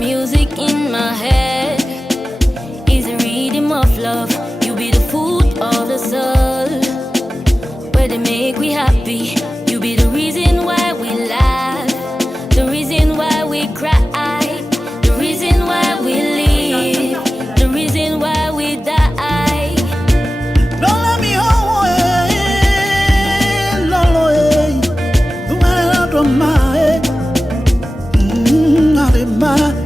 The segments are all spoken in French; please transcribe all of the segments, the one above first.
music in my head is a rhythm of love. You be the food of the soul, where they make we happy. You be the reason why we laugh, the reason why we cry, the reason why we live, the reason why we die. Don't let me away, Lolo, the man out of my head, not in my head.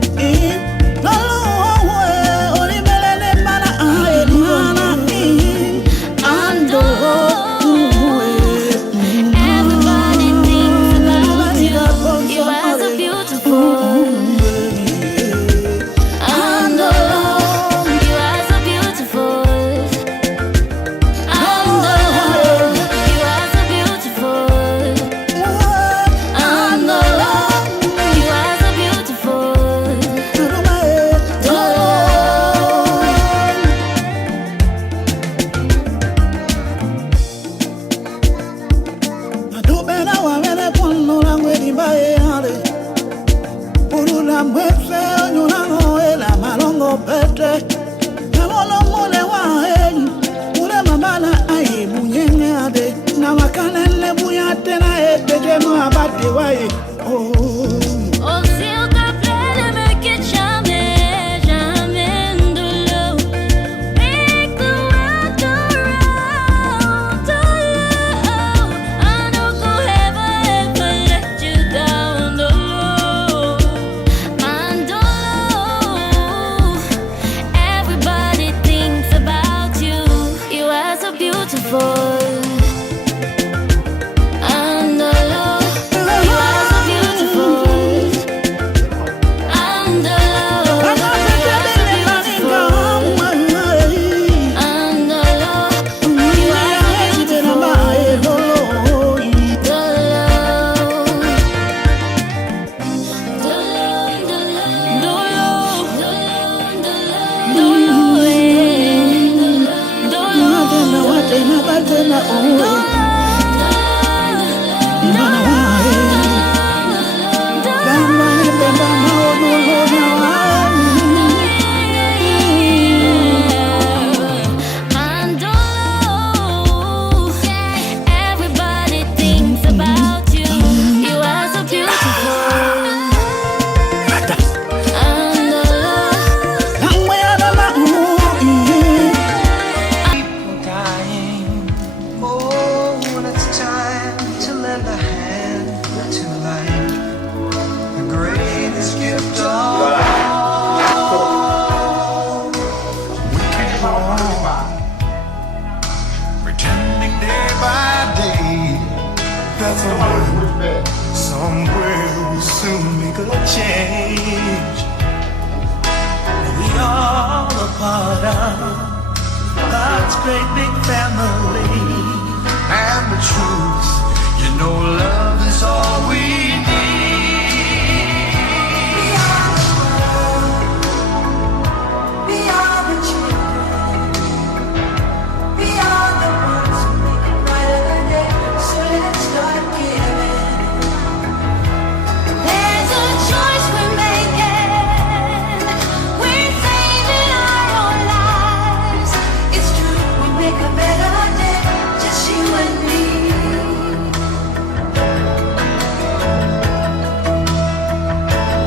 Somewhere we'll soon make a change. We all a part of God's great big family. And the truth, you know, love is all we need. We are the world. We are the children. We are the ones who make it brighter day. So let's start giving. There's a choice we're making. We're saving our own lives. It's true, we make a better day. Just you and me.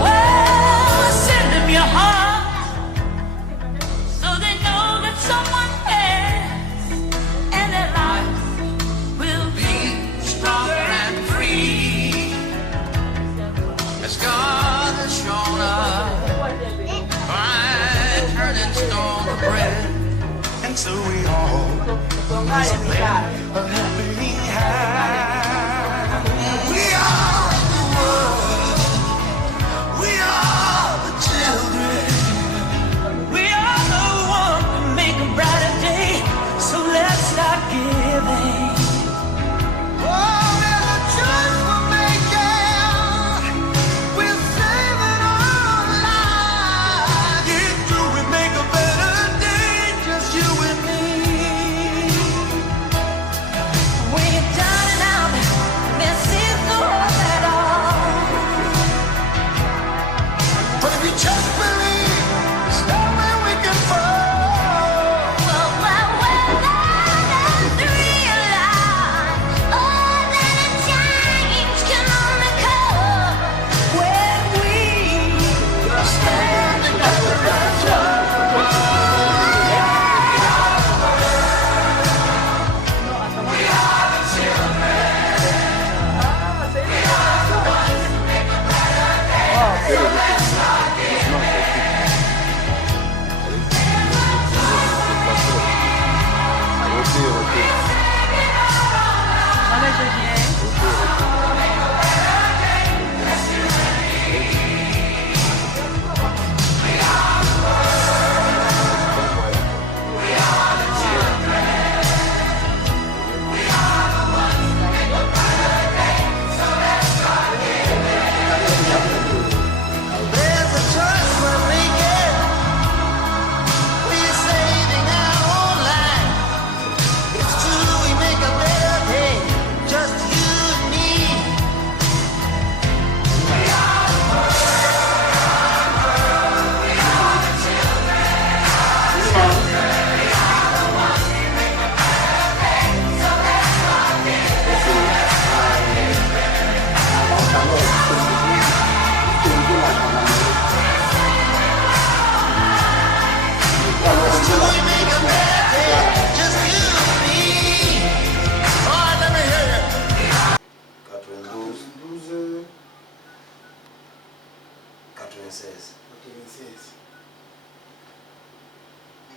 Well, send them your heart, so they know that someone cares, and their life will be stronger and free. As God has shown us, by turning stone to bread, and so we all must live a happy high. We are the world. We are the children. We are the one to make a brighter day. So let's start giving. Oh, there's a choice we're making. We're saving our lives. Yeah, do we make a better day? Just you and me.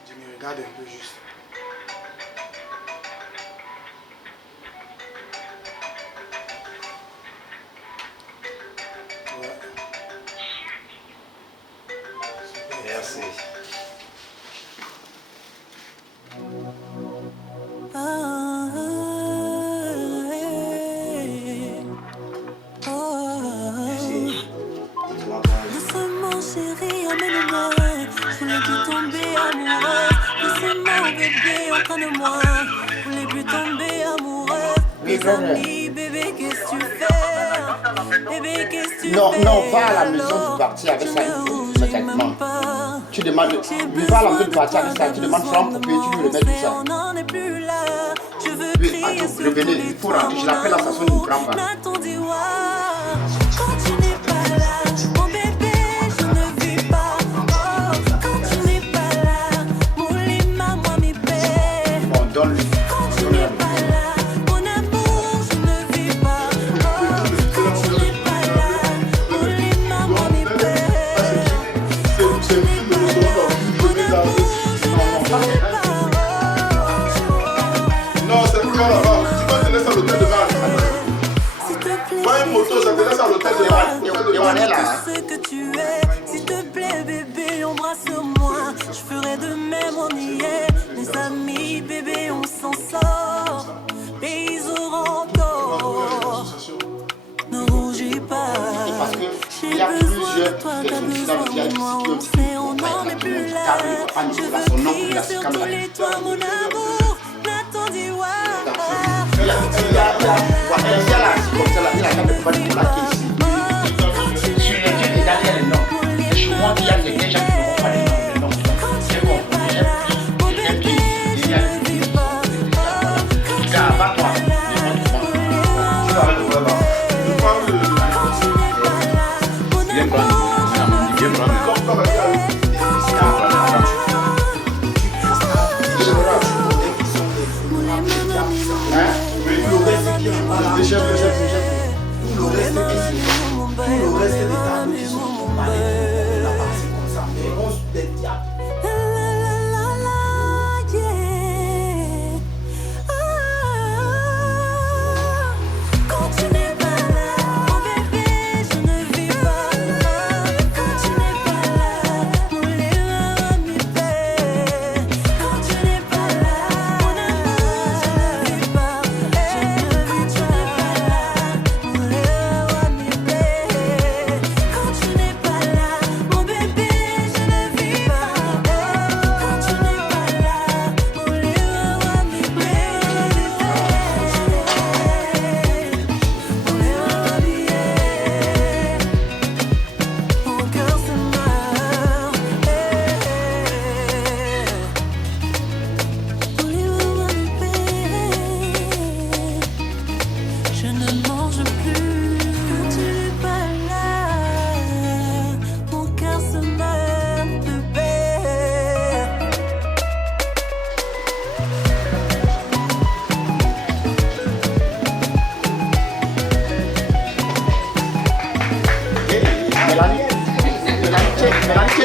Je me regarde un peu juste. Ouais. Merci. Doucement chérie, emmène-moi. Je voulais plus tomber amoureuse. Doucement bébé, entraîne-moi. Je voulais plus tomber amoureuse. Mes amis, bébé, qu'est-ce que tu fais? Bébé, qu'est-ce que tu fais? Non, va à la maison pour partir avec ça immédiatement. Tu demandes, lui va à la maison de partir avec ça, tu demandes franc pour payer, tu lui remets tout ça. Oui, attends, revenez, il faut rentrer, je l'appelle à la station, il ne prend pas. Bon, donne-lui. Non, c'est plus là-bas. Tu vas te laisser à l'hôtel de Val. Pas une moto, ça te laisse à l'hôtel de Val. Ce que tu es, s'il te plaît, bébé, embrasse-moi. Je ferai de même, on y est. Les amis, bébé, on s'en sort. Et ils auront tort. Ne rougis pas. J'ai besoin de toi, t'as besoin de moi. On sait, on n'en est plus là. Je veux crier sur tous les toits, mon amour. N'attends dis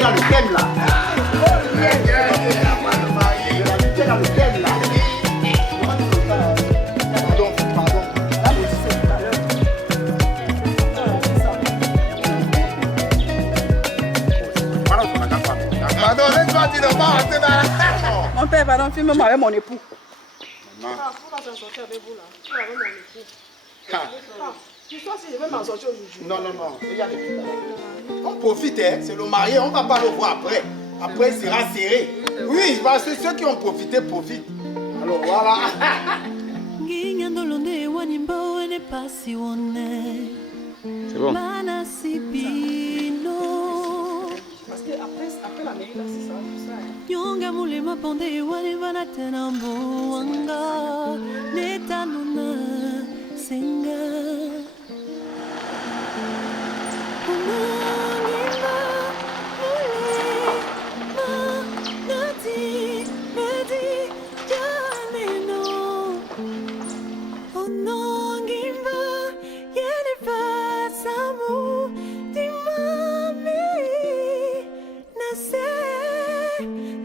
dans le thème là. Tu es dans le thème là. Pardon. Là, vous dites tout à l'heure. Pardon, laisse-moi dire, on va rentrer dans la... Mon père, pardon, filme-moi avec mon époux. Maman. Non. Regardez. On profite, hein. C'est le marié, on ne va pas le voir après. Après, il sera serré. Oui, parce que ceux qui ont profité profitent. Alors voilà. C'est bon. Parce que après la mairie, là, c'est ça. Nyonga mulema ponde wale vanatena mbuanga netanuna senga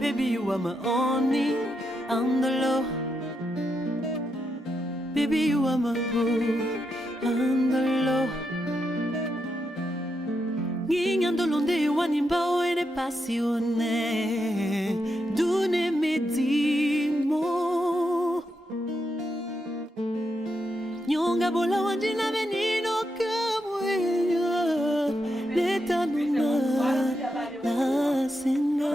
Baby, you are my only on the low. Baby, you are my boo on the low. Guignando londe wanimba ene passione. Dune medimo. Nyonga bola wandina venino kamwenya. Leta nuna na senga.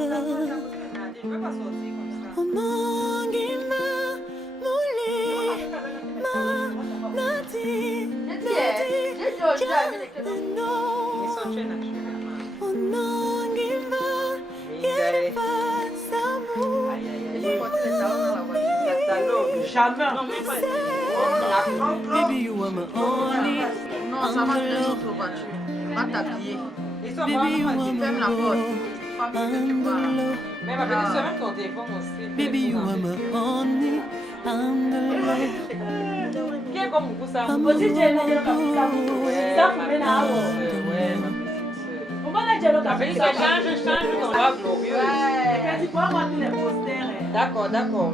Baby, you are my only. Non, ça va te mettre sur voiture. Va t'habiller. Baby, you are my Ferme la porte. Mais ma petite soeur, même ton téléphone aussi. Baby, you are my only. Qui est comme vous ça? Ouais. Change ton voix glorieuse. D'accord.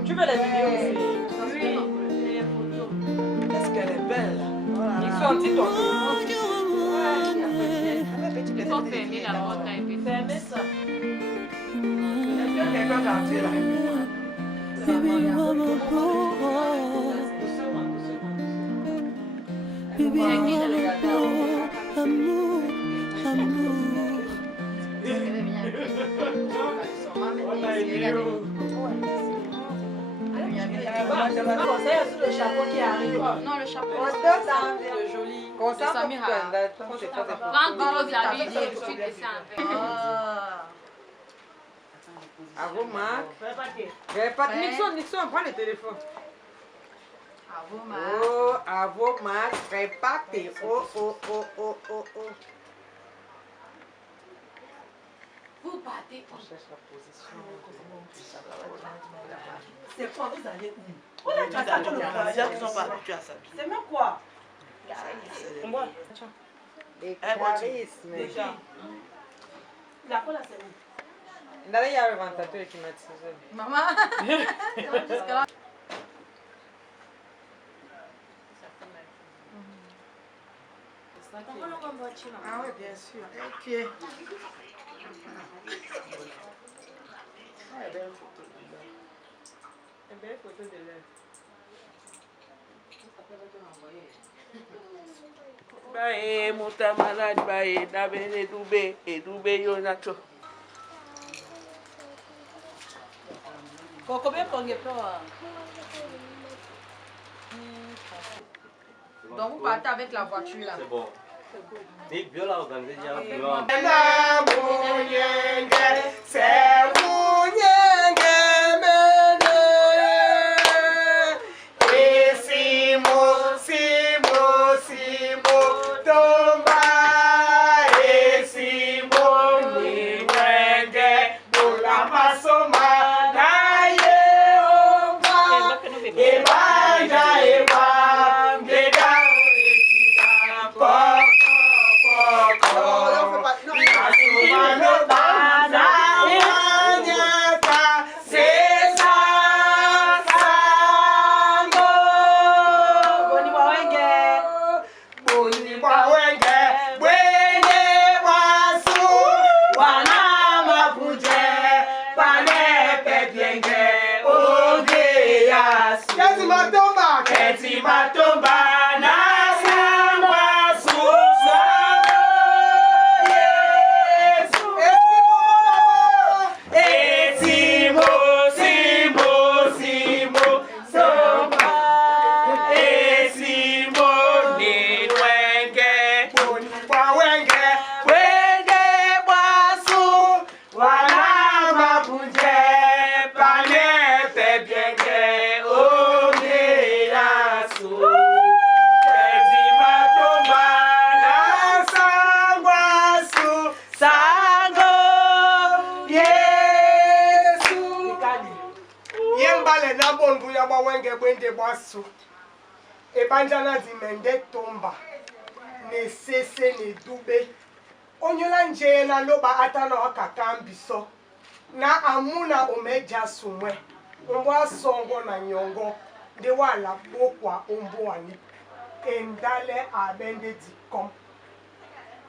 Tu veux les vidéos aussi? Oui. Est-ce qu'elle est belle? Ils sont petits ton Il faut fermer la porte et puis fermer ça. quelqu'un d'entier là. Baby, you are my boy. Baby, you are my boy. Amour. Le chapeau qui arrive. Non, le chapeau. C'est joli. Concentre Samira. toi. Quand tu poses la vie, tu descends un peu. Aromac. Nixon, prends le téléphone. Aromac. Oh, Avomac, répacté. Oh. Vous partez. On cherche la position. C'est quoi vous allez où? On a déjà ça, les gens qui sont pas habitués à ça. C'est même quoi? Moi. Et charisme. Déjà. La cola, c'est où? D'ailleurs, il y a un ventilateur climatisé. Maman. Jusqu'à là. Ah oui, bien sûr. Ok. Ah, belle photo de l'air. Une belle photo de l'air. Bae, mota malade, bae, dabene edube yonacho. Combien de temps? Donc vous partez avec la voiture là. C'est bon. C'est bien là, organisé. Bye. mon buya ba wenge bwende basu. E banjana di mende tomba. Ne sese ne dube. Onyola nje na loba atana wakakambiso. Na amuna omeja sumwe. Umwa songo na nyongo. De wala bokwa umbo wani. Endale abende dikom.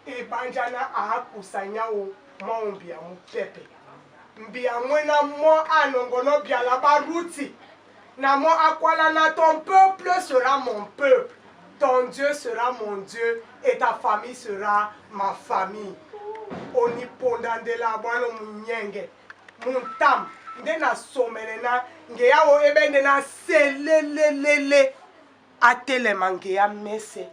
E banjana ahakusanya o maumbi amu pepe. Mbi amwena mo anongono biala baruti. Na mo akwala na ton peuple sera mon peuple. Ton Dieu sera mon Dieu et ta famille sera ma famille. Oni pondande la bwano munyenge. Muntam. Ndena somenena. Nge ya o ebende na selelelele. Atele mange ya mese.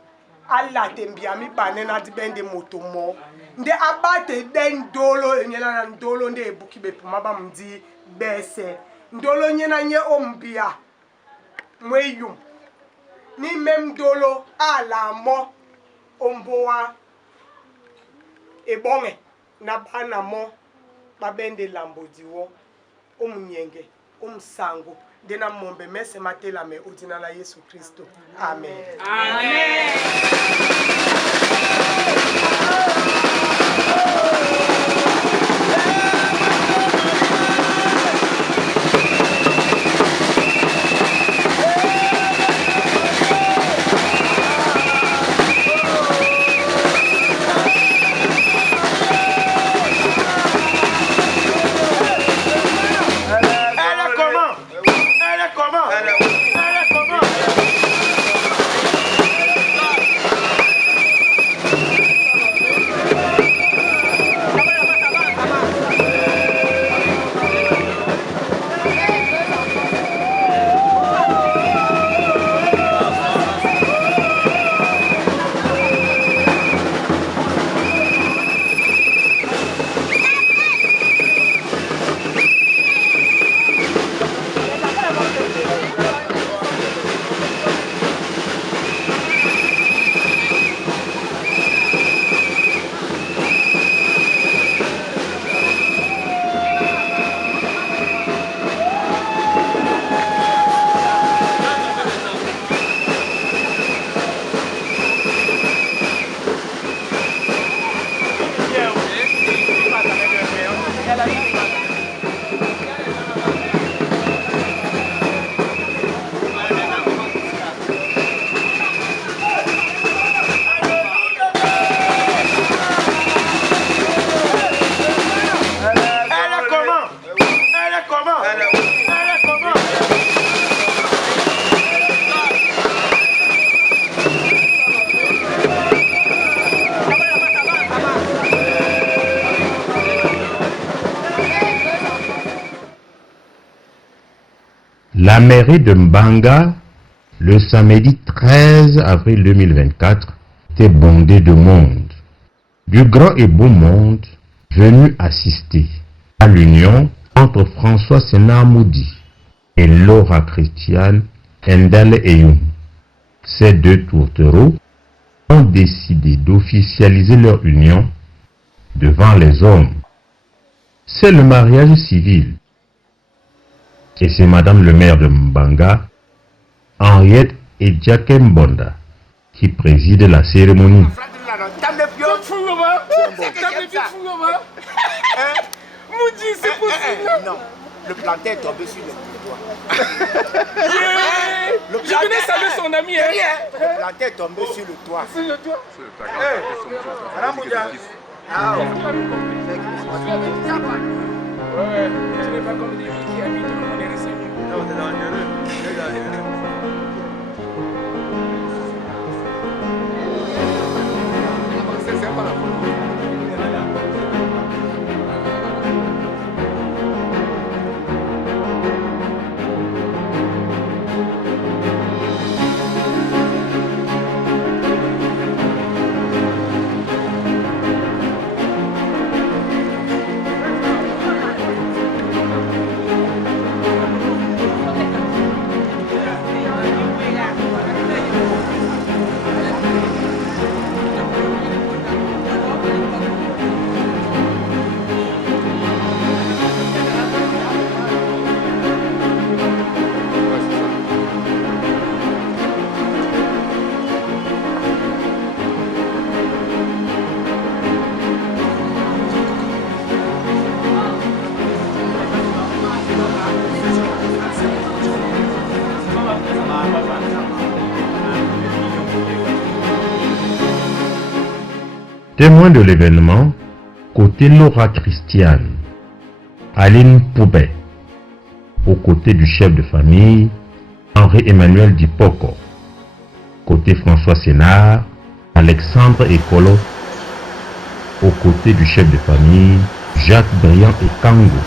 Alla tembia mi banena di bende motomo. Nde abate den dolo nyela na ndolo nde ebuki be pumaba mdi bese. Ndolo nyena nye ombia. Mweyum. Ni mem dolo ala mo omboa ebonge na bana mo babende lambodiwo omunyenge omsango dena mombe mese matela me odina la Yesu Kristo. Amen. Amen. La mairie de Mbanga, le samedi 13 avril 2024, était bondée de monde, du grand et beau monde venu assister à l'union entre François Sénard Moudi et Laura Christiane Ndale Eyum. Ces deux tourtereaux ont décidé d'officialiser leur union devant les hommes. C'est le mariage civil. Et c'est Madame le maire de Mbanga, Henriette Edjakembonda, qui préside la cérémonie. Moudi, c'est possible. Non, le plantain est tombé sur le toit. Je venais saluer son ami. Le plantain est tombé sur le toit. Sur le toit. Madame Moudia. Ouais, ce n'est pas comme des filles qui habitent tout le monde est resté. Non, c'est dangereux. C'est dangereux. C'est pas la faute. Témoin de l'événement, côté Laura Christiane, Aline Poubet, aux côtés du chef de famille, Henri-Emmanuel Dipoko. Côté François Sénard, Alexandre Ekolo, aux côtés du chef de famille, Jacques Briand et Kango.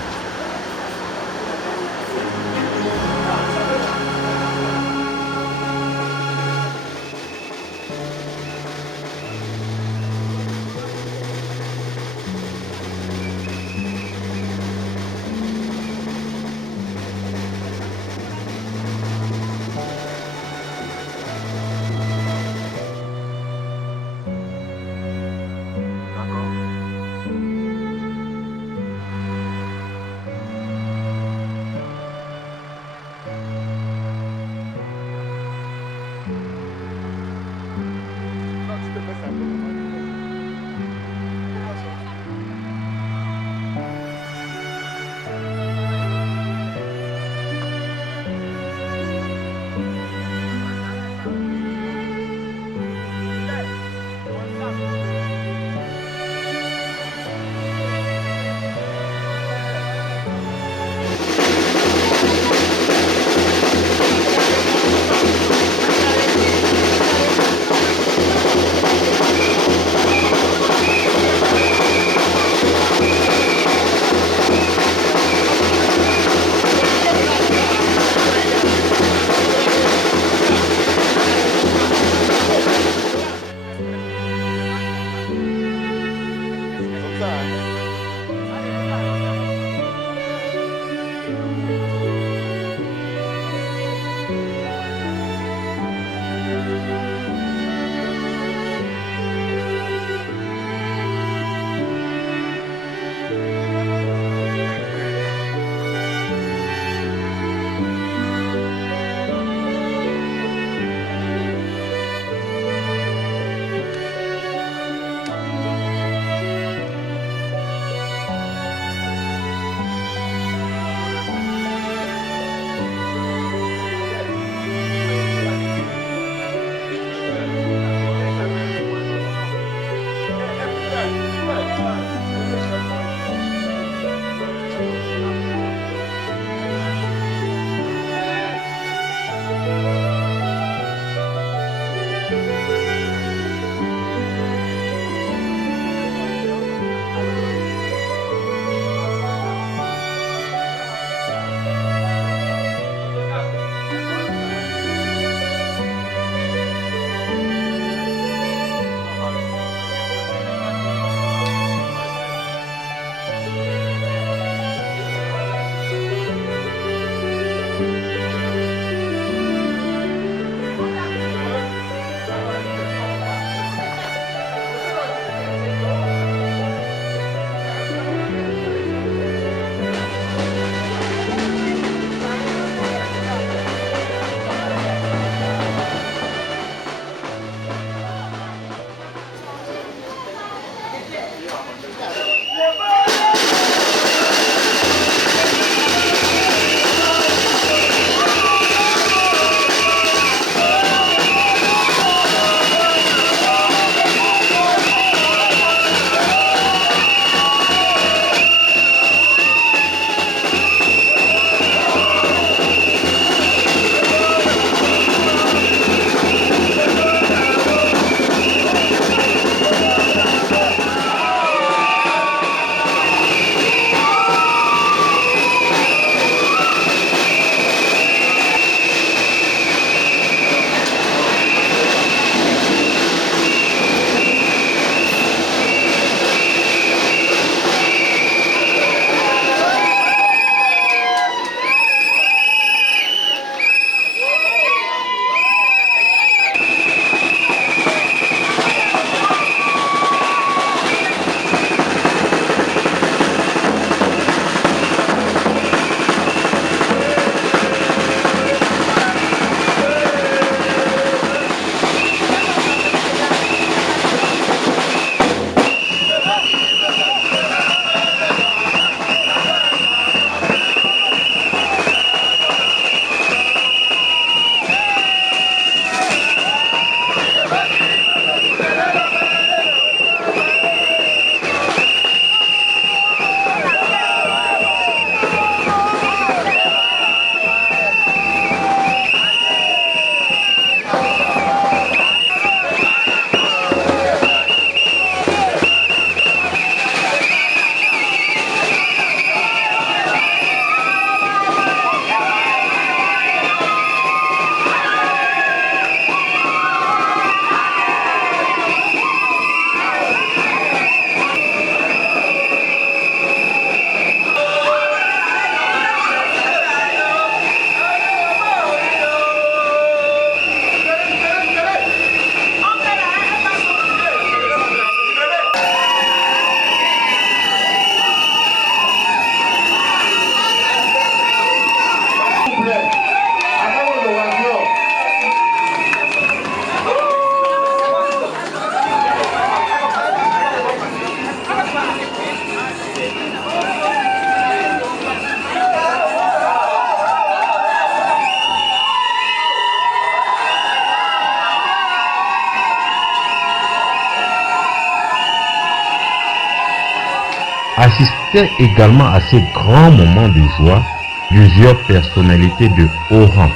assistaient également à ces grands moments de joie plusieurs personnalités de haut rang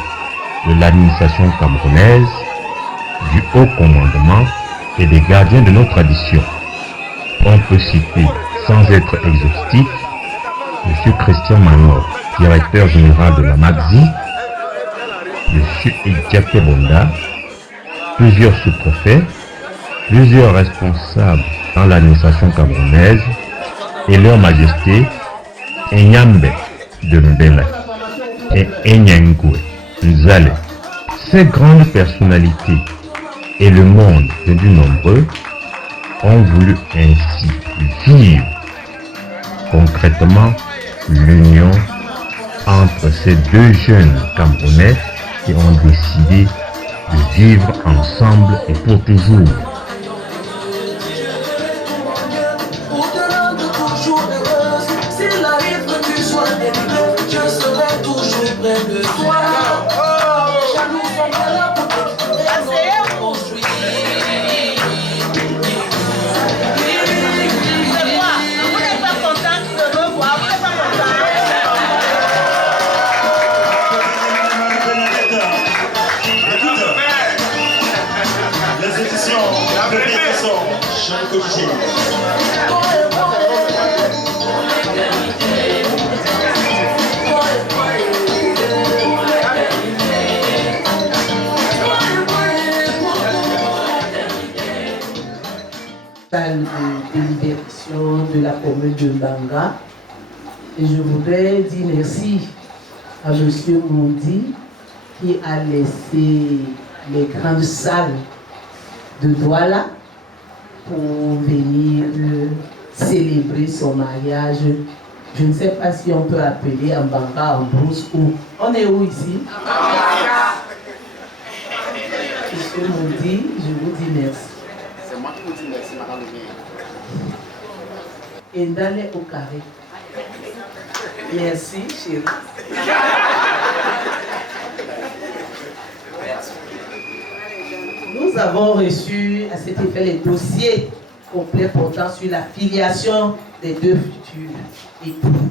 de l'administration camerounaise, du haut commandement et des gardiens de nos traditions. On peut citer, sans être exhaustif, M. Christian Manor, directeur général de la MAGZI, M. Idjake Bonda, plusieurs sous-préfets, plusieurs responsables dans l'administration camerounaise et leur majesté Enyambe de Mbela et Enyangwe Nzale. Ces grandes personnalités et le monde devenu nombreux ont voulu ainsi vivre concrètement l'union entre ces deux jeunes Camerounais qui ont décidé de vivre ensemble et pour toujours. Salle de délibération de la commune de Mbanga. Et je voudrais dire merci à M. Moundi qui a laissé les grandes salles de Douala pour venir célébrer son mariage. Je ne sais pas si on peut appeler en Mbanga, en Brousse, ou on est où ici? M. Moundi, je vous dis merci. C'est moi qui vous dis merci, madame le maire. Et d'aller au carré. Merci, chérie. Nous avons reçu à cet effet les dossiers complets portant sur la filiation des deux futurs époux.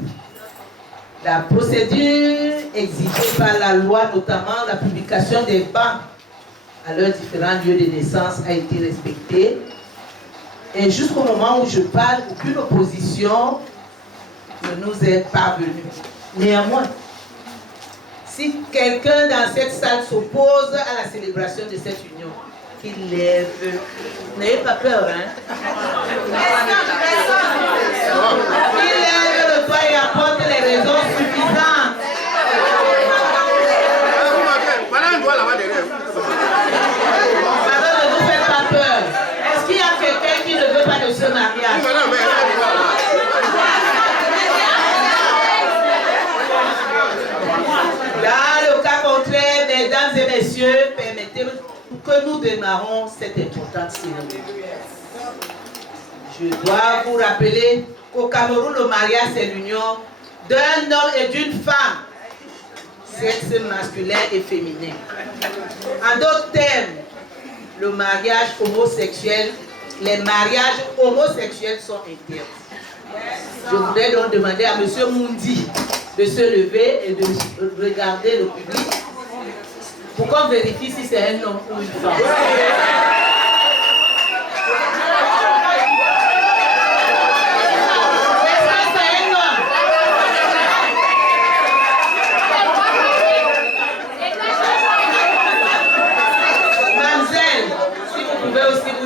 La procédure exigée par la loi, notamment la publication des bancs à leurs différents lieux de naissance, a été respectée. Et jusqu'au moment où je parle, aucune opposition ne nous est parvenue. Néanmoins, si quelqu'un dans cette salle s'oppose à la célébration de cette union, qu'il lève. N'ayez pas peur, hein? Qu'il lève le doigt et apporte les raisons suffisantes. Pardon, ne vous faites pas peur. Est-ce qu'il y a quelqu'un qui ne veut pas de ce mariage? Dans le cas contraire, mesdames et messieurs, permettez-moi que nous démarrons cette importante cérémonie. Je dois vous rappeler qu'au Cameroun, le mariage, c'est l'union d'un homme et d'une femme, sexe masculin et féminin. En d'autres termes, le mariage homosexuel, les mariages homosexuels sont interdits. Je voudrais donc demander à M. Moundi de se lever et de regarder le public pour qu'on vérifie si c'est un homme ou une femme.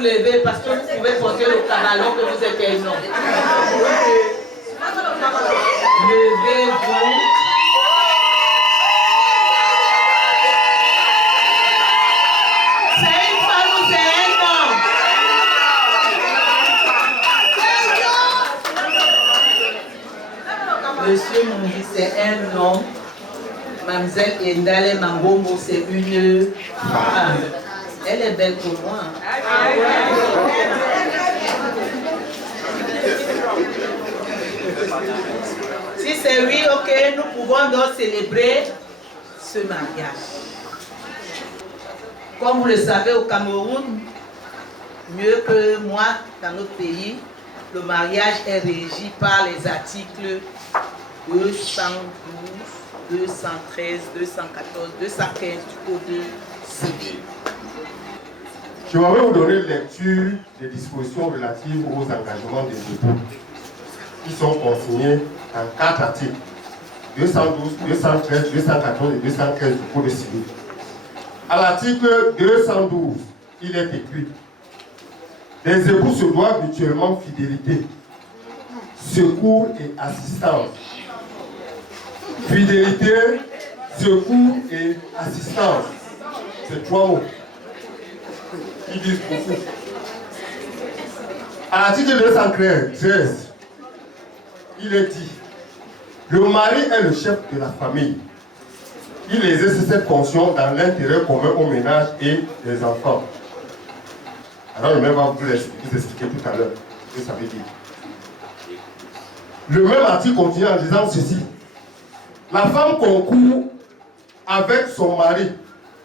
Lever parce que vous pouvez porter le cabalon que vous êtes un homme. Levez-vous. C'est une femme ou c'est un homme? Monsieur Moundi, c'est un homme. Mademoiselle Endale Mangombo, c'est une femme. Elle est belle pour moi. Si c'est oui, ok, nous pouvons donc célébrer ce mariage. Comme vous le savez, au Cameroun, mieux que moi, dans notre pays, Le mariage est régi par les articles 212, 213, 214, 215 du Code civil. Je vais vous donner lecture des dispositions relatives aux engagements des époux qui sont consignés en 4 articles 212, 213, 214 et 215 du Code civil. À l'article 212, il est écrit: les époux se doivent mutuellement fidélité, secours et assistance. Fidélité, secours et assistance. C'est 3 mots qui disent beaucoup. À l'article 213, il est dit: le mari est le chef de la famille. Il exerce cette fonction dans l'intérêt commun au ménage et des enfants. Alors, le même va vous expliquer tout à l'heure ce que ça veut dire. Le même article continue en disant ceci: la femme concourt avec son mari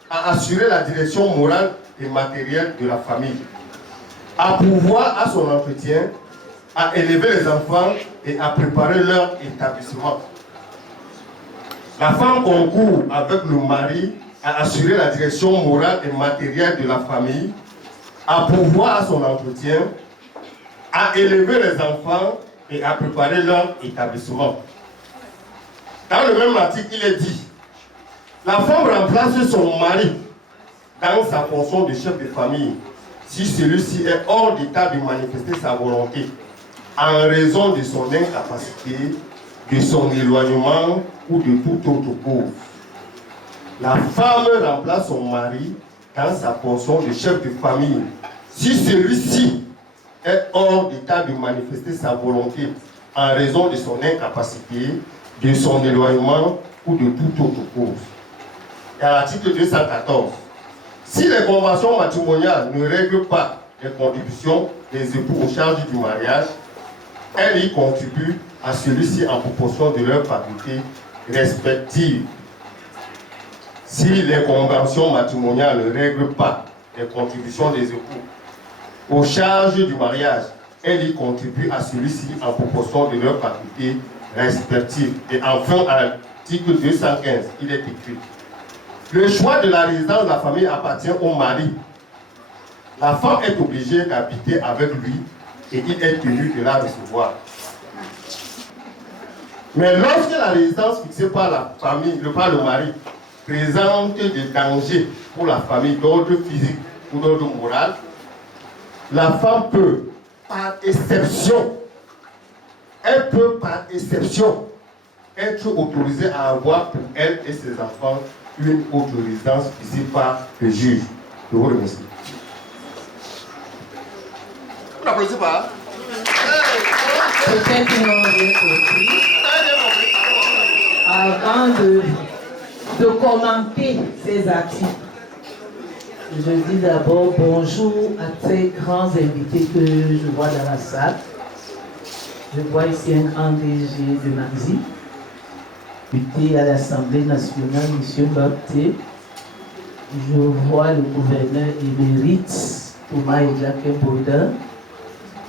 à assurer la direction morale et matérielle de la famille, à pourvoir à son entretien, à élever les enfants et à préparer leur établissement. La femme concourt avec le mari à assurer la direction morale et matérielle de la famille, à pourvoir à son entretien, à élever les enfants et à préparer leur établissement. Dans le même article, il est dit: la femme remplace son mari dans sa fonction de chef de famille si celui-ci est hors d'état de manifester sa volonté en raison de son incapacité, de son éloignement ou de toute autre cause. La femme remplace son mari dans sa fonction de chef de famille si celui-ci est hors d'état de manifester sa volonté en raison de son incapacité, de son éloignement ou de toute autre cause. Et à l'article 214, si les conventions matrimoniales ne règlent pas les contributions des époux aux charges du mariage, elles y contribuent à celui-ci en proportion de leurs facultés respectives. Si les conventions matrimoniales ne règlent pas les contributions des époux aux charges du mariage, elles y contribuent à celui-ci en proportion de leurs facultés respectives. Et enfin, à l'article 215, il est écrit: le choix de la résidence de la famille appartient au mari. La femme est obligée d'habiter avec lui et il est tenu de la recevoir. Mais lorsque la résidence fixée par la famille, par le mari, présente des dangers pour la famille d'ordre physique ou d'ordre moral, la femme peut, par exception, être autorisée à avoir pour elle et ses enfants une autre résidence fixée par le juge. Je vous remercie. Vous n'applaudissez pas? Peut-être qu'ils n'ont rien compris. Avant de commenter ces articles, je dis d'abord bonjour à ces grands invités que je vois dans la salle. Je vois ici un grand DG de Marzi, député à l'Assemblée nationale, M. Bapté. Je vois le gouverneur émérite, Thomas Jacques Baudin.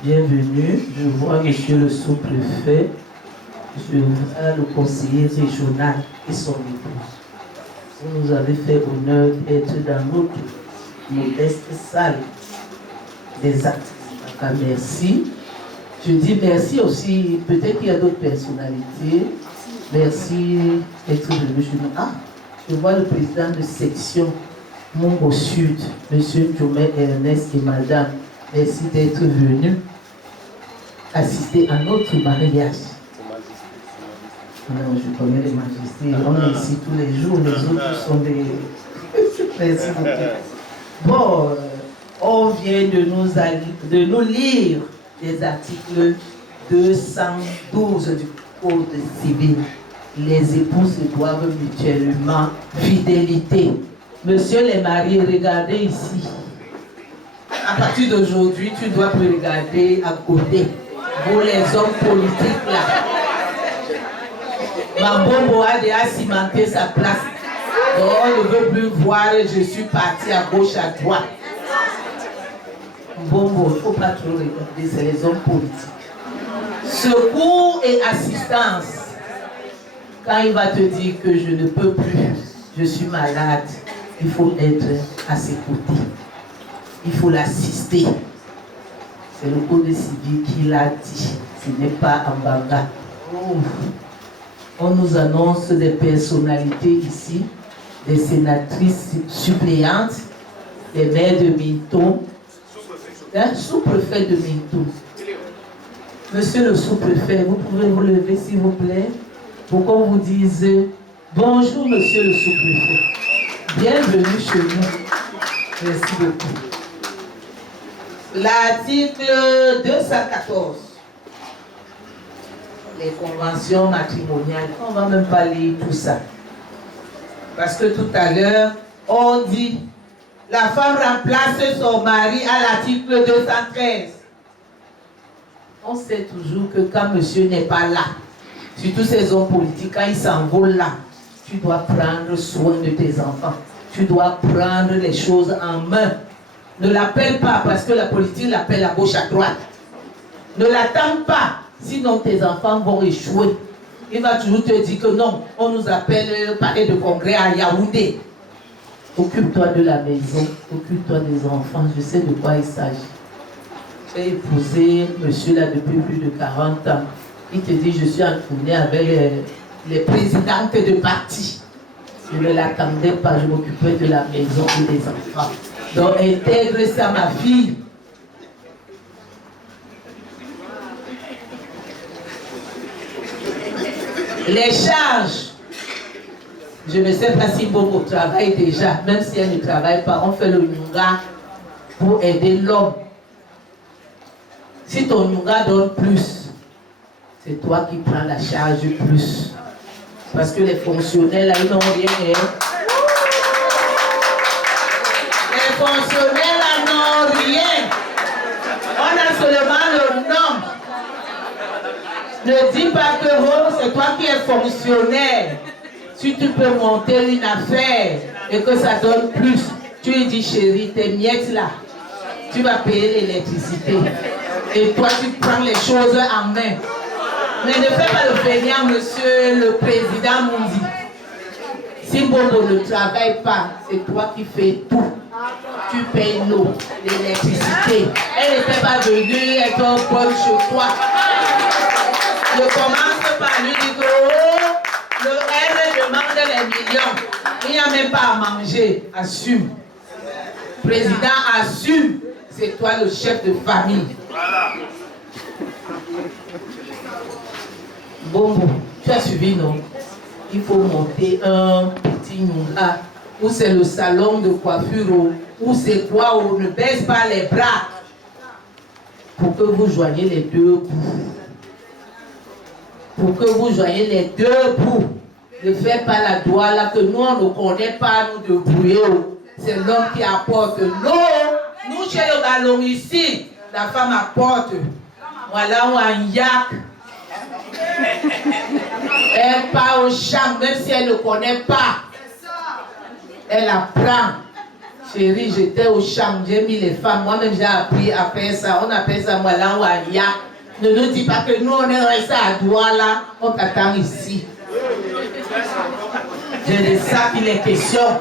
Bienvenue. Je vois M. le sous-préfet. Je vois le conseiller régional et son épouse. Vous nous avez fait honneur d'être dans notre modeste salle des actes. Merci. Je dis merci aussi, peut-être qu'il y a d'autres personnalités. Merci d'être venu chez nous. Ah, je vois le président de section Mongo Sud, M. Jomé Ernest et Madame. Merci d'être venu assister à notre mariage. Non, je connais les magistrats, on est ici tous les jours, les autres sont des... Merci beaucoup. Bon, on vient de nous lire les articles 212 du Code civil. Les époux se doivent mutuellement fidélité. Monsieur les mariés, regardez ici. À partir d'aujourd'hui, tu dois me regarder à côté. Vous les hommes politiques là. Mambombo a déjà cimenté sa place. Donc on ne veut plus voir, je suis parti à gauche, à droite. Mbombo, il ne faut pas trop regarder, c'est les hommes politiques. Secours et assistance. Quand il va te dire que je ne peux plus, je suis malade, il faut être à ses côtés. Il faut l'assister. C'est le code civil qui l'a dit. Ce n'est pas Mbanga. On nous annonce des personnalités ici, des sénatrices suppléantes, des maires de Minton, un sous-préfet de Minton. Monsieur le sous-préfet, vous pouvez vous lever s'il vous plaît pour qu'on vous dise bonjour monsieur le sous-préfet. Bienvenue chez nous. Merci beaucoup. L'article 214. Les conventions matrimoniales. On ne va même pas lire tout ça. Parce que tout à l'heure, on dit la femme remplace son mari à l'article 213. On sait toujours que quand monsieur n'est pas là, surtout ces hommes politiques, quand ils s'envolent là, tu dois prendre soin de tes enfants. Tu dois prendre les choses en main. Ne l'appelle pas parce que la politique l'appelle à gauche, à droite. Ne l'attends pas, sinon tes enfants vont échouer. Il va toujours te dire que non, on nous appelle au palais de congrès à Yaoundé. Occupe-toi de la maison, occupe-toi des enfants, je sais de quoi il s'agit. J'ai épousé monsieur là depuis plus de 40 ans. Il te dit, je suis en tournée avec les présidentes de parti. Je ne l'attendais pas, je m'occupais de la maison et des enfants. Donc intègre ça, ma fille. Les charges. Je ne sais pas si Bobo travaille déjà, même si elle ne travaille pas, on fait le Nyunga pour aider l'homme. Si ton Nyunga donne plus, c'est toi qui prends la charge plus. Parce que les fonctionnaires là, ils n'ont rien. Les fonctionnaires là n'ont rien. On a seulement le nom. Ne dis pas que oh, c'est toi qui es fonctionnaire. Si tu peux monter une affaire et que ça donne plus, tu lui dis chérie, tes miettes là, tu vas payer l'électricité. Et toi tu prends les choses en main. Mais ne fais pas le feignant, monsieur le président Mundi. Si Bobo ne travaille pas, c'est toi qui fais tout. Tu payes l'eau, l'électricité. Elle n'était pas venue être bonne chez toi. Je commence par lui dire que oh, elle demande les millions. Il n'y a même pas à manger. Assume. Président, assume. C'est toi le chef de famille. Voilà. Bon, tu as suivi, non? Il faut monter un petit Nyunga où c'est le salon de coiffure, où c'est quoi, où ne baisse pas les bras pour que vous joignez les deux bouts. Pour que vous joignez les deux bouts. Ne faites pas la doigt là que nous on ne connaît pas nous de brouiller. C'est l'homme qui apporte l'eau. Nous chez le galon ici, la femme apporte. Voilà où un yak. Elle part au champ, même si elle ne connaît pas. Elle apprend. Chérie, j'étais au champ, j'ai mis les femmes. Moi-même, j'ai appris à faire ça. On appelle ça voilà ou Aya. Ne nous dis pas que nous, on est resté à Douala. On t'attend ici. C'est de ça qu'il est question.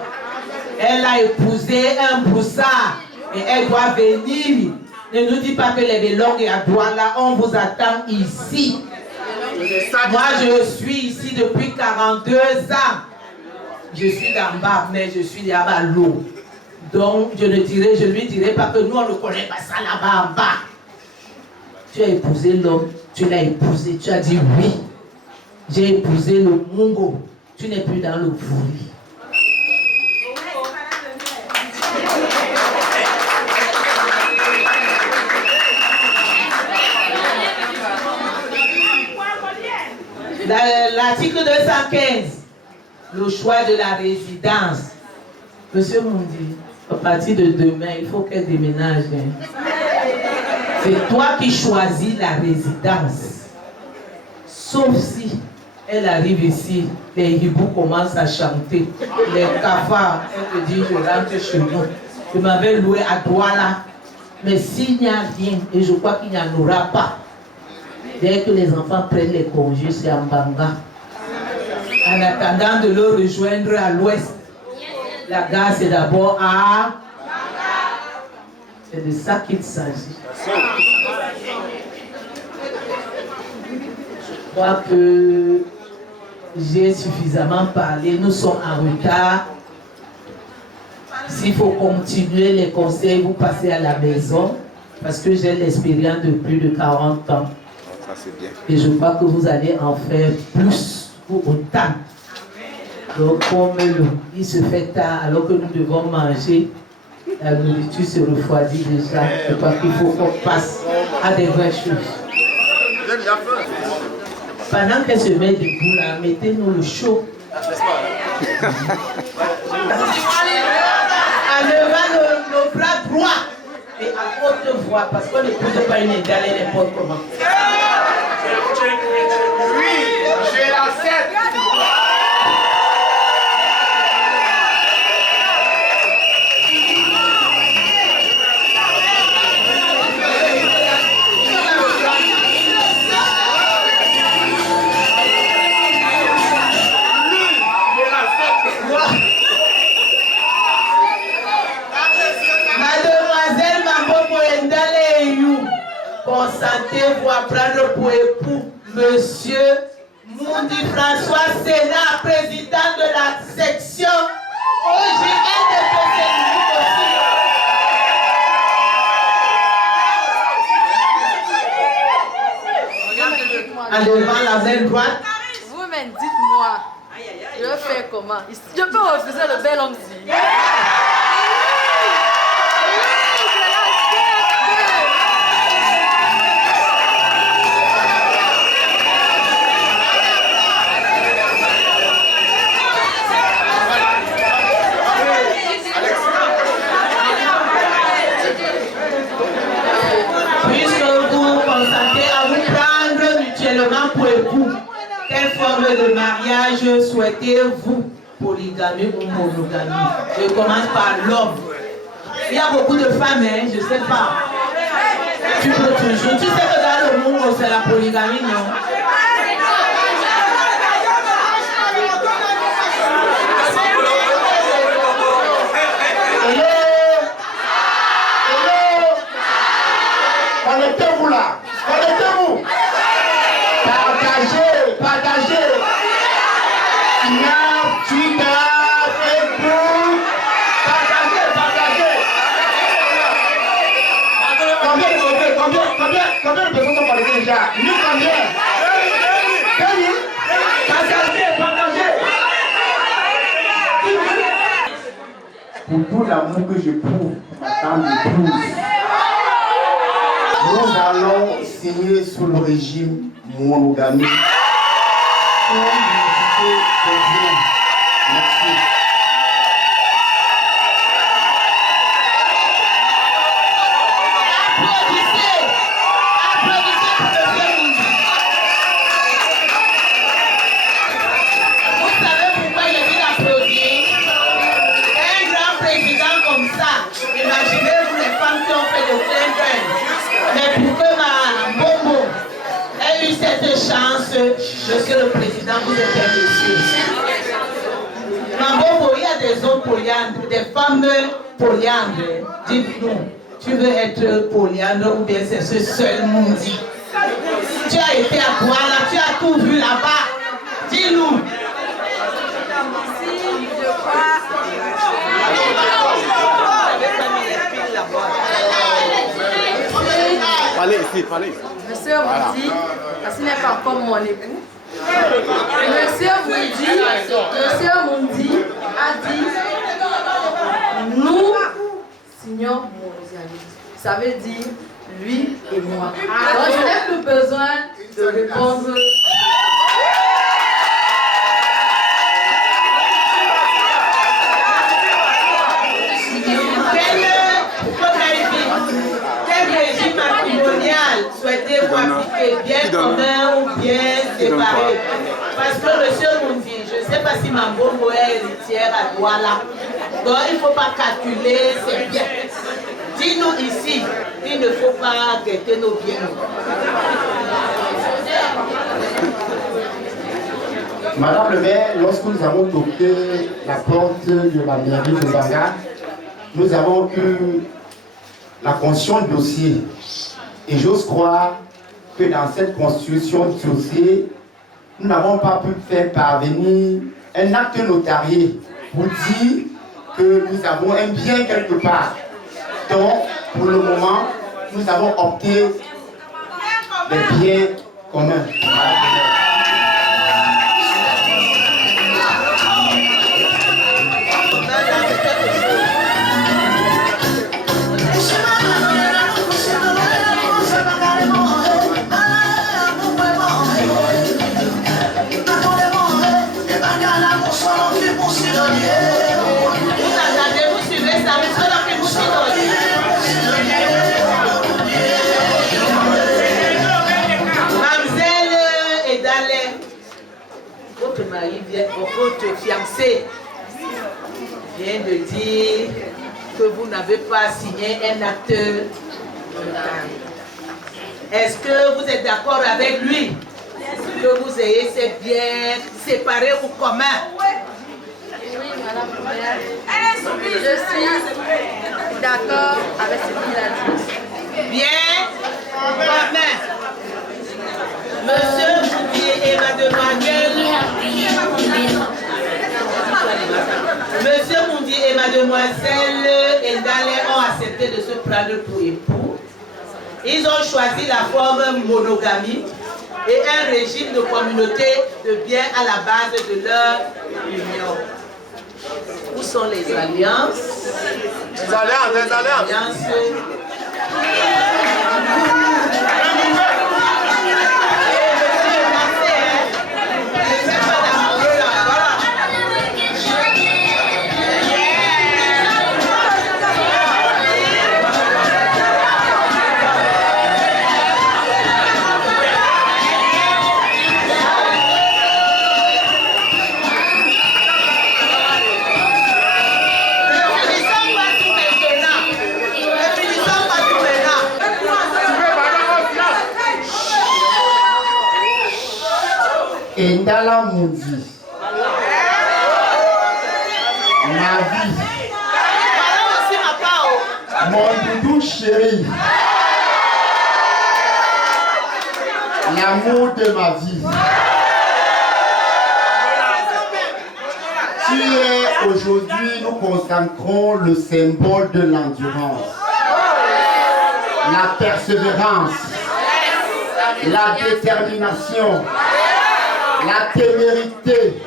Elle a épousé un broussard. Et elle doit venir. Ne nous dis pas que les Bélongues et à Douala, on vous attend ici. Moi, je suis ici depuis 42 ans. Je suis d'en bas, mais je suis là-bas l'eau. Donc, je lui dirai pas que nous, on ne connaît pas ça là-bas en bas. Tu as épousé l'homme, tu l'as épousé, tu as dit oui. J'ai épousé le Mungo. Tu n'es plus dans le bruit. L'article 215, le choix de la résidence. Monsieur Mundi, à partir de demain, il faut qu'elle déménage. C'est toi qui choisis la résidence. Sauf si elle arrive ici, les hiboux commencent à chanter, les cafards, elle te dit je rentre chez nous. Je m'avais loué à Douala, mais s'il n'y a rien, et je crois qu'il n'y en aura pas, Dès que les enfants prennent les congés, c'est à Mbanga. En attendant de le rejoindre à l'ouest, la gare c'est d'abord à... C'est de ça qu'il s'agit. Je crois que j'ai suffisamment parlé. Nous sommes en retard. S'il faut continuer les conseils, vous passez à la maison. Parce que j'ai l'expérience de plus de 40 ans. Ça, c'est bien. Et je crois que vous allez en faire plus ou autant. Donc, comme il se fait tard, alors que nous devons manger, la nourriture se refroidit déjà. Je crois qu'il faut qu'on passe à des vraies choses. Pendant qu'elle se met debout là, mettez-nous le chaud. En levant nos bras droits et à haute voix, parce qu'on ne peut pas une égale n'importe comment. Oui, j'ai la 7. Mademoiselle Mambo Endale, consentez-vous à prendre pour époux Monsieur Mundi François Sénat, président de la section OGN de en levant la main droite. Vous-même, dites-moi, je vais faire comment? Je peux refuser le bel homme si. Puisque vous consentez à vous prendre mutuellement pour époux, quelle forme de mariage souhaitez-vous? Polygamie ou monogamie? Je commence par l'homme. Il y a beaucoup de femmes, hein, je ne sais pas. Tu peux toujours. Tu sais que dans le monde, c'est la polygamie, non? Connectez-vous là. Connectez-vous. Partagez, partagez. Snap, Twitter, Facebook. Partagez, partagez. Combien de personnes sont connectées déjà? Nous combien? Partagez, partagez. Pour tout l'amour que je prouve dans l'épouse, nous allons signer sous le régime monogamie. Merci. Vous savez pourquoi il dit d'applaudir? Un grand président comme ça, imaginez-vous les femmes qui ont fait le plein. Mais pour que ma Bobo ait eu cette chance, monsieur le président, vous êtes un monsieur. Ma Bobo, il y a des hommes polyandres, des femmes polyandres. Dites-nous, tu veux être polyandre ou bien c'est ce seul Mundi? Tu as été à Douala, tu as tout vu là-bas. Dis-nous. Parlez ici, parlez ici. Monsieur Mundi, parce qu'il n'est pas encore mon époux. Monsieur Mundi a dit, nous signons mondialisme. Ça veut dire lui et moi. Donc je n'ai plus besoin de répondre. Quel régime matrimonial souhaitez-vous appliquer? Bien commun ou bien séparé? Parce que monsieur Mundi, je ne sais pas si ma Mambo est héritière à Douala. Donc il ne faut pas calculer ses biens. Dis-nous ici, il ne faut pas guetter nos biens. Madame le maire, lorsque nous avons toqué la porte de la mairie de Mbanga, nous avons eu la constitution de dossier. Et j'ose croire que dans cette constitution de dossier, nous n'avons pas pu faire parvenir un acte notarié pour dire que nous avons un bien quelque part. Donc, pour le moment, nous avons opté les biens communs. Votre fiancé vient de dire que vous n'avez pas signé un acte notarié. Est-ce que vous êtes d'accord avec lui que vous ayez ces biens séparés ou communs? Oui, madame la maire. Je suis d'accord avec ce qu'il a dit. Bien commun. Monsieur Moundier et mademoiselle Endale ont accepté de se prendre pour époux. Ils ont choisi la forme monogamie et un régime de communauté devient à la base de leur union. Où sont les alliances? Les alliances. Endala Moudi, ma vie, mon doudou chéri, l'amour de ma vie. Tu es aujourd'hui, nous consacrons le symbole de l'endurance, la persévérance, la détermination, la témérité.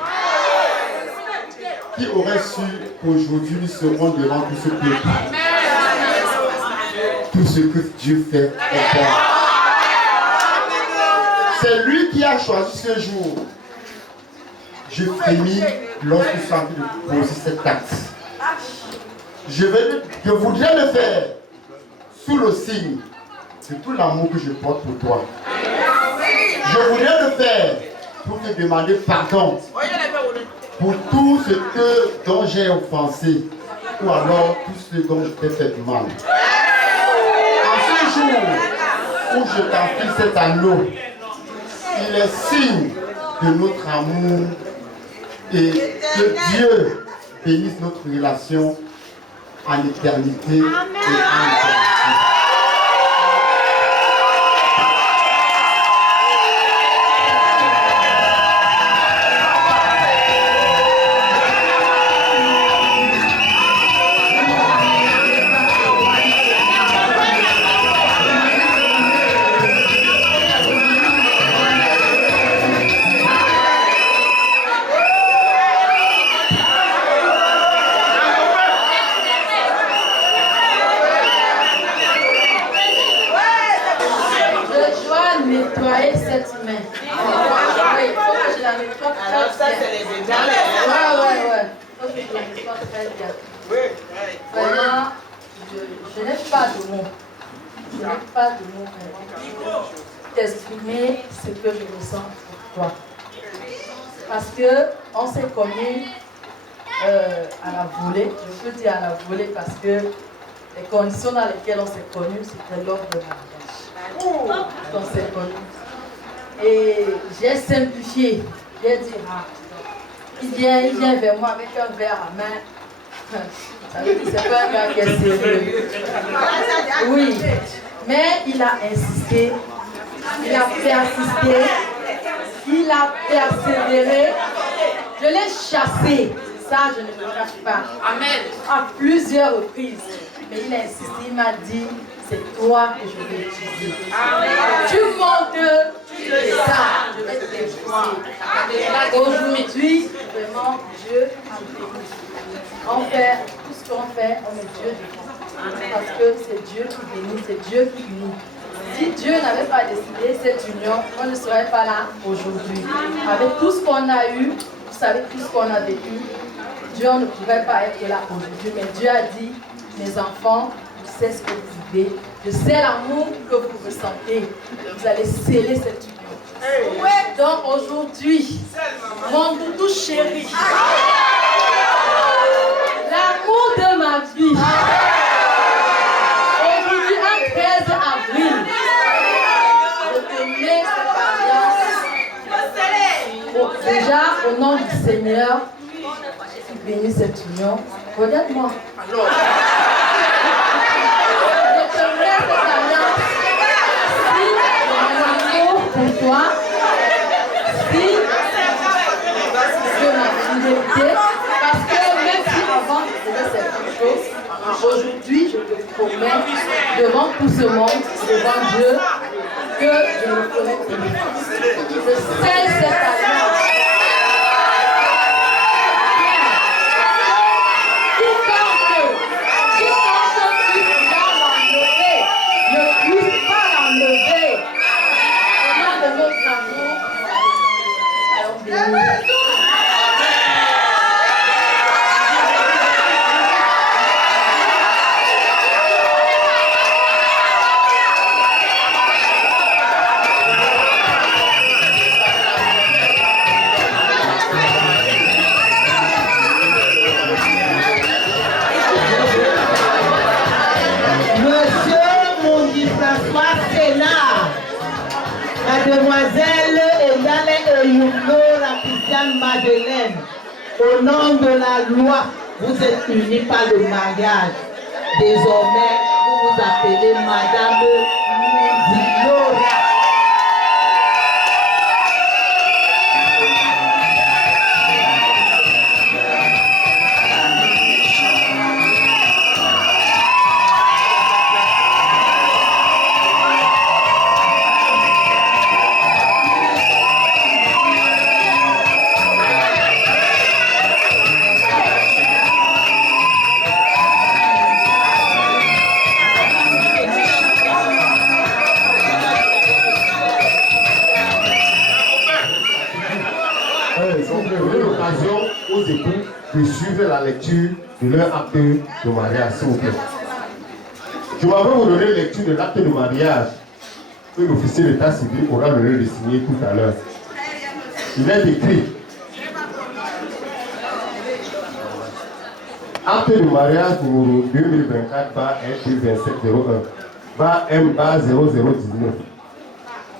Qui aurait su qu'aujourd'hui nous serons devant tout ce peuple? Tout ce que Dieu fait est bon. C'est lui qui a choisi ce jour. Je frémis lorsque je suis en train de poser cet acte. Je voudrais le faire sous le signe de tout l'amour que je porte pour toi. Je voudrais le faire pour te demander pardon pour tout ce dont j'ai offensé ou alors tout ce dont je t'ai fait du mal. En ce jour où je t'enfile cet anneau, il est signe de notre amour et que Dieu bénisse notre relation en éternité et en éternité. Nettoyer cette main. Oui, il faut que je la nettoie. Alors ça, c'est les états. Ouais. Il faut que je la nettoie très bien. Vraiment, je n'ai pas de mots. Je n'ai pas de mots vraiment pour t'exprimer ce que je ressens pour toi. Parce qu'on s'est connus à la volée. Je peux dire à la volée parce que les conditions dans lesquelles on s'est connus, c'était lors de mariage. On s'est connus. Et j'ai simplifié. J'ai dit, il vient vers moi avec un verre à main. Ça veut dire que c'est pas un gars qui est sérieux. Oui, mais il a insisté, il a persisté, il a persévéré. Je l'ai chassé, ça je ne le cache pas. Amen. À plusieurs reprises. Mais il a insisté, il m'a dit, c'est toi que je vais utiliser. Tu montes, tu es ça, je vais te utiliser. Aujourd'hui, vraiment, Dieu a béni. On fait tout ce qu'on fait, on met Dieu devant. Parce que c'est Dieu qui bénit, c'est Dieu qui unit. Si Dieu n'avait pas décidé cette union, on ne serait pas là aujourd'hui. Avec tout ce qu'on a eu, vous savez, tout ce qu'on a vécu, Dieu ne pourrait pas être là aujourd'hui. Mais Dieu a dit, mes enfants, je sais ce que vous vivez, je sais l'amour que vous ressentez. Vous allez sceller cette union. Donc aujourd'hui, mon doudou chéri, l'amour de ma vie, aujourd'hui, un 13 avril, je te mets cette alliance. Déjà, au nom du Seigneur, qui bénit cette union, regarde-moi. Je te mets cette alliance. Si mon amour pour toi, si je ma fidélité, parce que même si avant je faisais certaines choses, aujourd'hui je te promets devant tout ce monde, devant Dieu, que je me ferai aimer. Je scelle cette alliance. Mademoiselle Eyale Eyumnora Christiane Madeleine, au nom de la loi, vous êtes unis par le mariage. Désormais, vous vous appelez Madame Mudilora. Aux époux de suivre la lecture de leur acte de mariage, s'il vous plaît. Je m'en vais vous donner la lecture de l'acte de mariage que l'officier d'état civil aura l'honneur de signer tout à l'heure. Il est écrit: acte de mariage numéro 2024-1-2701-M-0019.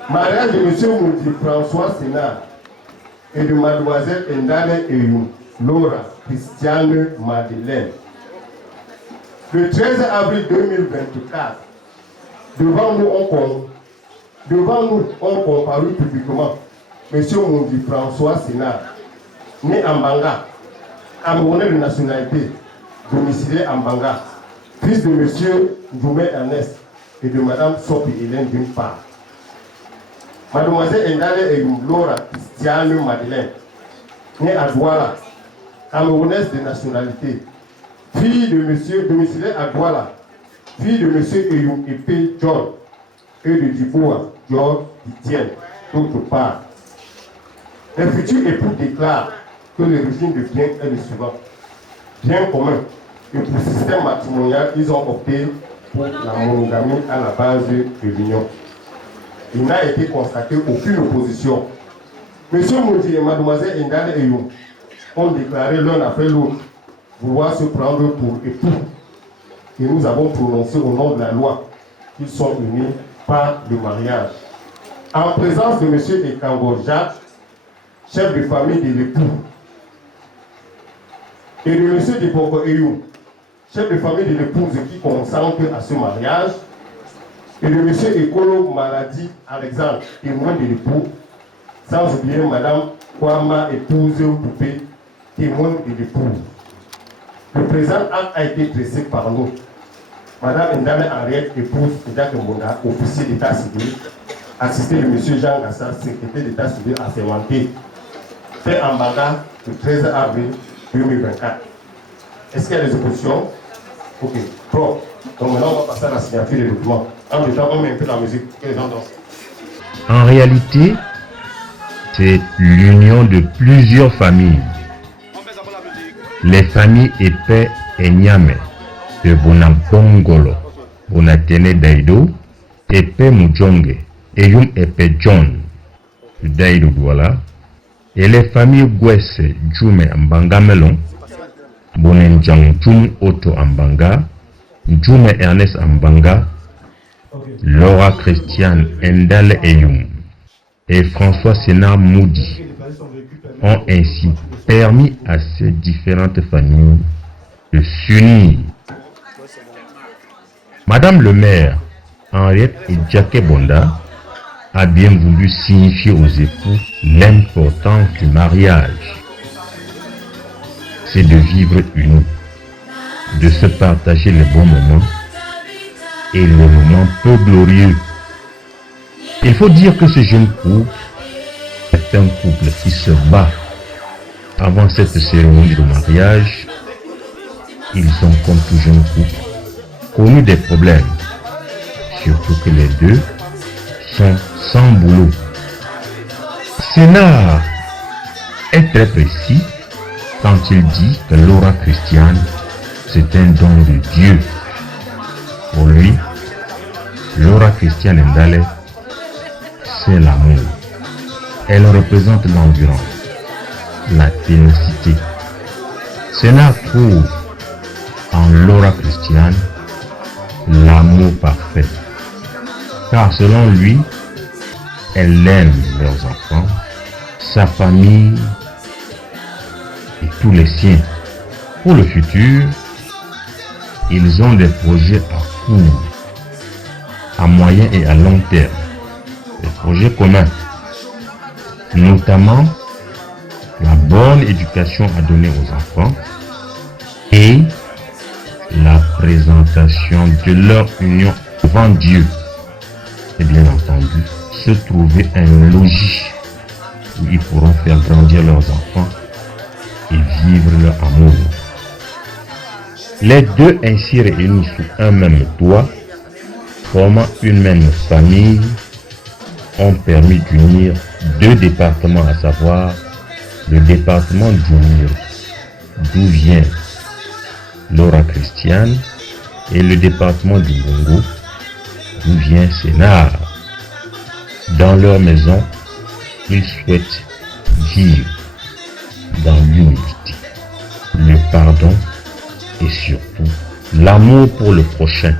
Mariage de M. Moudi François Sénard et de Mademoiselle Endale Eyum Laura Christiane Madeleine. Le 13 avril 2024, devant nous, on comparu publiquement M. Moudi François Sénard, né en Banga, Camerounais de nationalité, domicilié en Banga, fils de M. Ndoumé Ernest et de Mme Sopi Hélène d'une part. Mademoiselle Endale Eyum Laura Christiane Madeleine, née à Douala, Camerounaise de nationalité, fille de M. domicilié à Douala, fille de M. Eyum Epé John et de Diboua George Etienne, d'autre part. Les futurs époux déclarent que le régime de bien est le suivant: bien commun, et pour le système matrimonial, ils ont opté pour la monogamie à la base de l'union. Il n'a été constaté aucune opposition. Monsieur Moudi et Mademoiselle Endale Eyum ont déclaré l'un après l'autre vouloir se prendre pour époux. Et nous avons prononcé au nom de la loi qu'ils sont unis par le mariage. En présence de M. Ekambo Jacques, chef de famille de l'époux, et de M. Diboko Eyou, chef de famille de l'épouse qui consente à ce mariage, et de M. Ekolo Maladi Alexandre, témoin de l'époux, sans oublier Mme Kwama, épouse Poupé, témoin de l'époux. Le présent acte a été dressé par nous. Mme Ndame Henriette, épouse de Jacques Mbonda, officier d'état civil, assisté de M. Jean Gassa, secrétaire d'état civil assermenté, fait en mandat le 13 avril 2024. Est-ce qu'il y a des oppositions? Ok, bon. Donc maintenant, on va passer à la signature des documents. En même temps, on met un peu la musique. Que les gens dansent. En réalité, c'est l'union de plusieurs familles. Les familles épais et Niame de Bonabongolo, Bonatene Daido, Épais Mujonge, Eyum Épais John de Daido Douala, et les familles Gwesse Djume Ambanga Melon, Bonenjang Djum Otto Ambanga, Djume Ernest Ambanga, Laura Christiane Endale Eyum et François Sénat Moudi ont ainsi permis à ces différentes familles de s'unir. Madame le maire, Henriette et Jacques Bonda, a bien voulu signifier aux époux l'importance du mariage. C'est de vivre unis, de se partager les bons moments et les moments peu glorieux. Il faut dire que ce jeune couple est un couple qui se bat. Avant cette cérémonie de mariage, ils ont, comme tout jeune couple, connu des problèmes. Surtout que les deux sont sans boulot. Sénat est très précis quand il dit que Laura Christiane, c'est un don de Dieu. Pour lui, Laura Christiane Ndale, c'est l'amour. Elle représente l'endurance, la ténacité. Sénat trouve en Laura Christiane l'amour parfait. Car selon lui, elle aime leurs enfants, sa famille et tous les siens. Pour le futur, ils ont des projets à court, à moyen et à long terme. Des projets communs, notamment la bonne éducation à donner aux enfants et la présentation de leur union devant Dieu. Et bien entendu, se trouver un logis où ils pourront faire grandir leurs enfants et vivre leur amour. Les deux ainsi réunis sous un même toit, formant une même famille, ont permis d'unir deux départements, à savoir le département d'Unir, d'où vient Laura Christiane, et le département du Bongo, d'où vient Sénat. Dans leur maison, ils souhaitent vivre dans l'humilité, le pardon et surtout l'amour pour le prochain.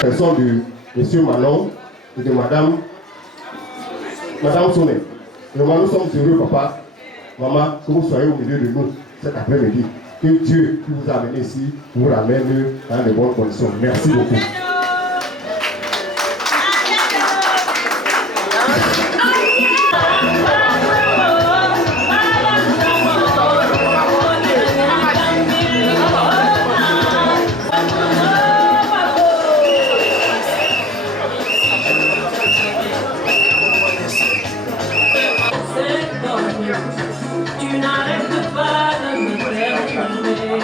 Personne de M. Manon et de Madame Soné. Vraiment, nous sommes heureux, papa, maman, que vous soyez au milieu de nous cet après-midi. Que Dieu qui vous a amené ici vous ramène dans de bonnes conditions. Merci beaucoup. Tu n'arrêtes pas de me perturber.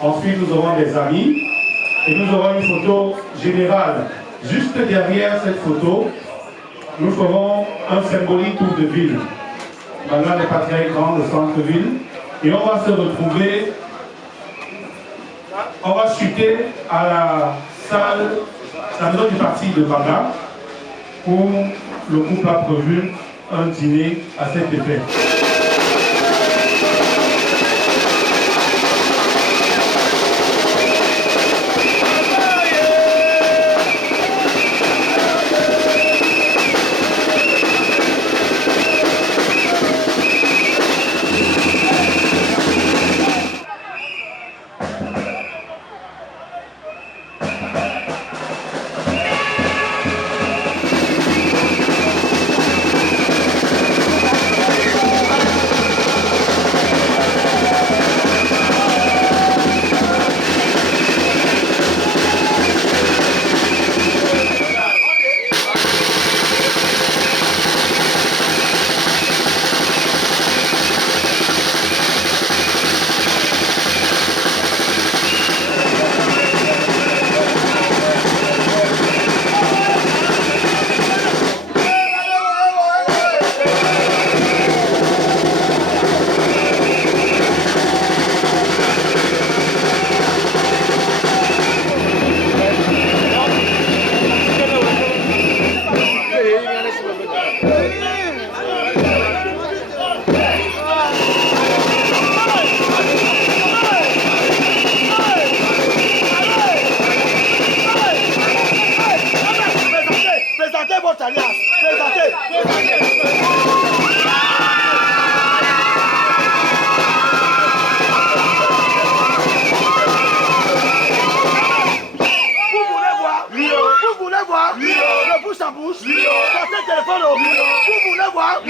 Ensuite, nous aurons des amis et nous aurons une photo générale. Juste derrière cette photo, nous ferons un symbolique tour de ville. Banga n'est pas très grand, le centre-ville. Et on va se retrouver, on va chuter à la salle, la maison du parti de Banga, où le couple a prévu un dîner à cet effet. bouche à bouche. Sortez le téléphone. Vous voulez voir?